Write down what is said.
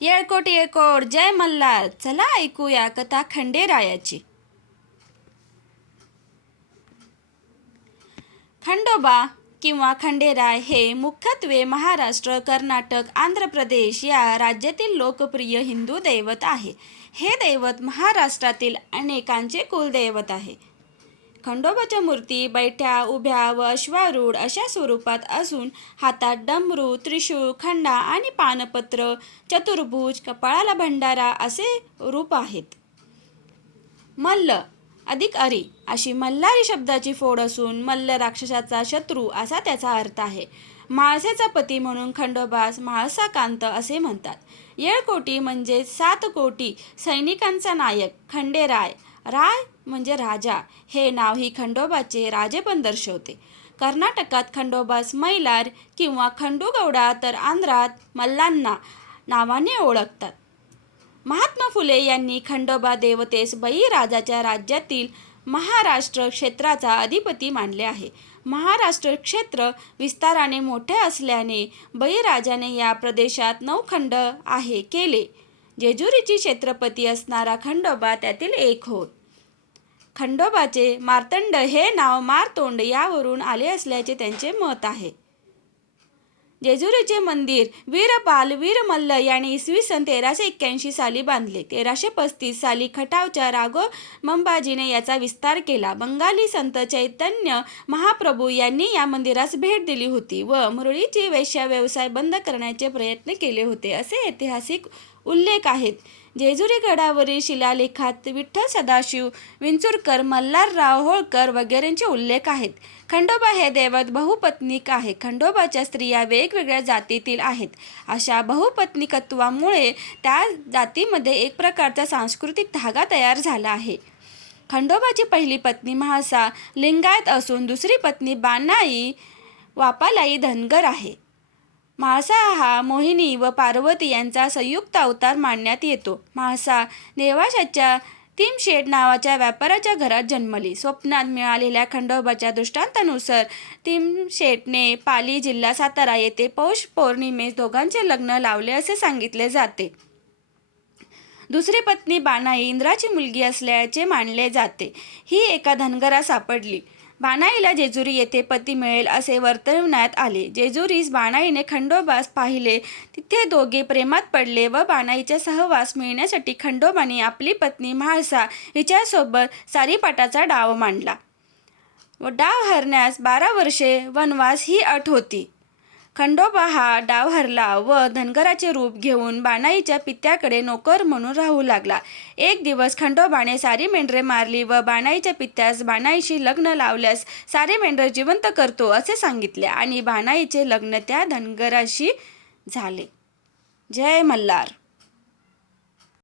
येळकोट येळकोट जय मल्हार. चला ऐकूया कथा खंडेरायाची. खंडोबा किंवा खंडेराय हे मुख्यत्वे महाराष्ट्र, कर्नाटक, आंध्र प्रदेश या राज्यातील लोकप्रिय हिंदू दैवत आहे. हे दैवत महाराष्ट्रातील अनेकांचे कुलदैवत आहे. खंडोबाच्या मूर्ती बैठ्या, उभ्या व अश्वारूढ अशा स्वरूपात असून हातात डमरू, त्रिशूळ, खंडा आणि पानपत्र, चतुर्भुज, कपाळाला भंडारा असे रूप आहेत. मल्ल अधिक अरी अशी मल्हारी शब्दाची फोड असून मल्ल राक्षसाचा शत्रू असा त्याचा अर्थ आहे. म्हाळसेचा पती म्हणून खंडोबास म्हाळसाकांत असे म्हणतात. येळकोटी म्हणजे 7 कोटी सैनिकांचा नायक. खंडेराय राय म्हणजे राजा हे नाव ही खंडोबाचे राजेपण दर्शवते. कर्नाटकात खंडोबास मैलार किंवा खंडूगौडा तर आंध्रात मल्लांना नावाने ओळखतात. महात्मा फुले यांनी खंडोबा देवतेस बळीराजाच्या राज्यातील महाराष्ट्र क्षेत्राचा अधिपती मानले आहे. महाराष्ट्र क्षेत्र विस्ताराने मोठे असल्याने बळीराजाने या प्रदेशात 9 खंड आहे केले. जेजुरीची क्षेत्रपती असणारा खंडोबा त्यातील एक होय. खंडोबाचे मार्तंड हे नाव मारतोंड यावरून आले असल्याचे त्यांचे मत आहे. जेजुरीचे मंदिर वीरपाल वीरमल्ल यांनी इसवी सन 1381 साली बांधले. 1335 साली खटावच्या राघोमंबाजीने याचा विस्तार केला. बंगाली संत चैतन्य महाप्रभू यांनी या मंदिरास भेट दिली होती व मुरळीची वेश्या व्यवसाय बंद करण्याचे प्रयत्न केले होते असे ऐतिहासिक उल्लेख आहेत. जेजुरी गडावरील शिलालेखात विठ्ठल सदाशिव विंचुरकर, मल्हारराव होळकर वगैरेंचे उल्लेख आहेत. खंडोबा हे दैवत बहुपत्नीक आहे. खंडोबाच्या स्त्रिया वेगवेगळ्या जातीतील आहेत. अशा बहुपत्निकत्वामुळे त्या जातीमध्ये एक प्रकारचा सांस्कृतिक धागा तयार झाला आहे. खंडोबाची पहिली पत्नी म्हाळसा लिंगायत असून दुसरी पत्नी बानाई वापालाई धनगर आहे. म्हाळसा हा मोहिनी व पार्वती यांचा संयुक्त अवतार मानण्यात येतो. म्हाळसा नेवाशाच्या तिमशेट नावाच्या व्यापाऱ्याच्या घरात जन्मली. स्वप्नात मिळालेल्या खंडोबाच्या दृष्टांतानुसार तिमशेटने पाली जिल्हा सातारा येथे पौष पौर्णिमेस दोघांचे लग्न लावले असे सांगितले जाते. दुसरी पत्नी बानाई इंद्राची मुलगी असल्याचे मानले जाते. ही एका धनगरास सापडली. बानाईला जेजुरी येथे पती मिळेल असे वर्तवण्यात आले. जेजुरीस बानाईने खंडोबास पाहिले. तिथे दोघे प्रेमात पडले व बानाईचा सहवास मिळण्यासाठी खंडोबाने आपली पत्नी म्हाळसा हिच्यासोबत सारीपाटाचा डाव मांडला व डाव हरण्यास 12 वर्षे वनवास ही अट होती. खंडोबा हा डाव हरला व धनगराचे रूप घेऊन बानाईच्या पित्याकडे नोकर म्हणून राहू लागला. एक दिवस खंडोबाने सारी मेंढरे मारली व बानाईच्या पित्यास बानाईशी लग्न लावल्यास सारे मेंढरे जिवंत करतो असे सांगितले आणि बानाईचे लग्न त्या धनगराशी झाले. जय मल्हार.